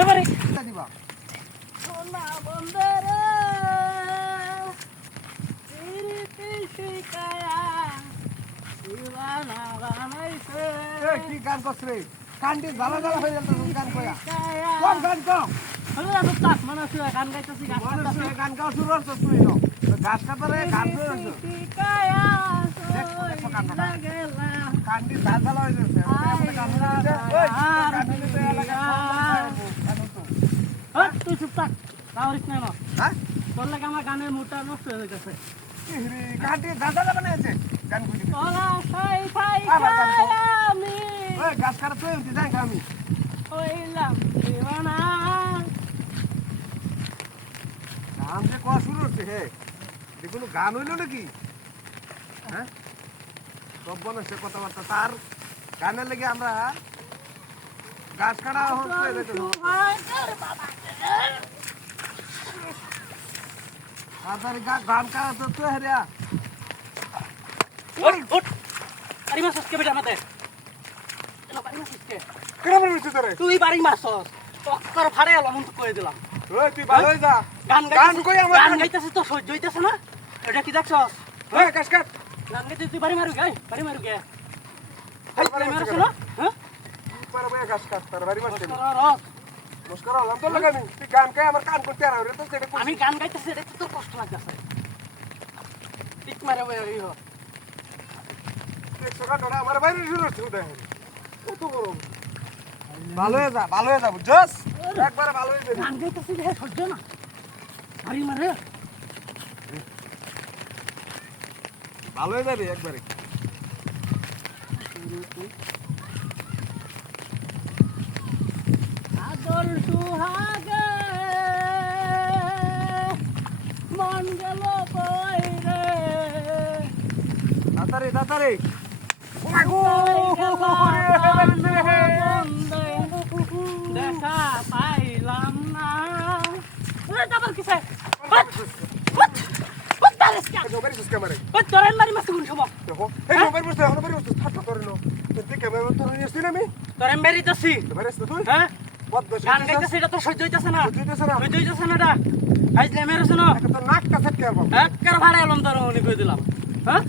এবারে দিবা সোনা বন্দরে চিরিতে শিকায়া দিওয়ানা বানাইছে কি গান করছ রে কান্দি জ্বালা জ্বালা হয়ে যাচ্ছে গান কয়া শিকায়া কোন গান কও হলো না তো তাস মানাছে গান গাইতেছি গান মানুষ গান গাও শুরু করছ তুই তো গাছ কাটারে গান করছ শিকায়া দেখো গানটা। লাগেলা কান্দি জ্বালা জ্বালা হয়ে যাচ্ছে আমরা গান গাইছে ওই কান্দি তো এলাকা তুই চুপ থাক তাহলে না হ্যাঁ তোর লাগে আমার গানের মুডটা নষ্ট হয়ে গেছে কান্দি জ্বালা জ্বালা বানাইছে গান কইতে ওলা সাই সাই আবার গান কও। আমি ওই গাছ কাটা তুই দিদাই খামি হইলাম দিওয়ানা গান যে কোয়া শুরু হচ্ছে হে দেখুন গান হইলো নাকি হ্যাঁ সব বনছে কথাবার্তা তার গানের লেগে আমরা গাছ কাটা হচ্ছে দেখুন তাড়াতাড়ি গান কাটা তো তুই হেরিয়া উঠ বাড়ি মাছ কে বেটা আমাদের বাড়ি মাছ কে কেন বলছিস তোরে তুই বাড়ি মাছ টক্কর ফাড়ে এলাম তো কয়ে দিলাম ওই তুই ভালো হয়ে যা গান গান কই আমার গান গাইতেছিস তো সহ্য হইতেছে না এটা কি দেখছস ওই গাছ কাট গান গাইতে তুই বাড়ি মারু গে বাড়ি মারু গে বাড়ি মারু মারছ গে। না হ্যাঁ পারে ভাই গাছ কাট তার বাড়ি মারতে রস নমস্কার আলাম তো লাগানি তুই গান কাই আমার কান করতে আর রে তো সেটা আমি গান গাইতেছি এটা তোর কষ্ট লাগতেছে ঠিক মারে ওই হো 100 টাকা আমার বাইরে শুরু হচ্ছে দেখেন কত বড় ভালো হয়ে যা বুঝছস একবারে ভালো হয়ে যাবে গান গাইতেছি রে সহ্য না বাড়ি মারে ভালো হয়ে যাবে একবারে আদর সুহাগে মন গেল বইরে তাড়াতাড়ি দেখা পাইলাম না ডাবল কিসে তোরেন মারি মাসি গুণ সময় তোরেন বেরি দছি হ্যাঁ গান গাইতেছি এটা তো সহ্য হইতেছে না সহ্য হইতেছে না এটা আইজলে মেরে শোনো একের ভাড়া এলাম তোর উনি কই দিলাম হ্যাঁ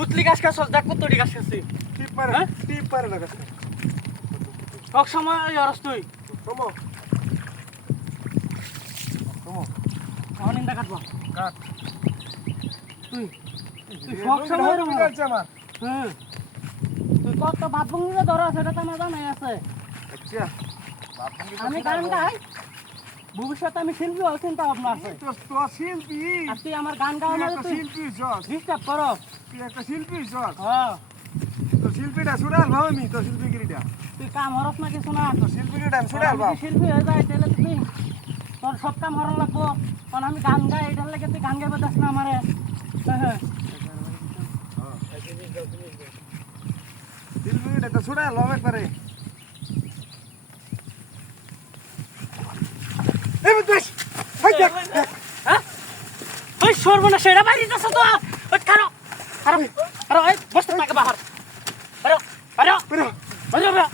উতলি গাছ খাচ্ছ দেখ কতটি গাছ খাচ্ছি সব সময় অরস তুই আমার নিন্দা কাটবো তুই তুই সব সময় এরকম হ্যাঁ তুই কত বাপ ভঙ্গিতে ধরো সেটা তো আমার জানাই আছে আমি গান গাই ভবিষ্যতে আমি শিল্পী হওয়ার চিন্তা ভাবনা আছে শিল্পী আর তুই আমার গান গাওয়া মানে তুই শিল্পী ডিস্টার্ব করো তুই একটা শিল্পী হ্যাঁ তো শিল্পীটা ছুটাল ভাব আমি তো শিল্পীগিরিটা তুই কাম হরস না কিছু না তো শিল্পীগিরিটা আমি ছুটাল আমি ভাব যদি শিল্পী হয়ে যায় তাহলে তুই তোর সব কাম হরণ লাগবো কারণ আমি গান গাই এটার লেগে তুই গান গাইবে যাস না আমারে হ্যাঁ শিল্পীগিরিটা তো ছুটাল ভাব একবারে হ্যাঁ ওই সর্বনা সেটা বাইরে যাচ্ছে তো ওই খারো খারো খারো এই বসতে থাকে বাহার আরে আরে আরে আরে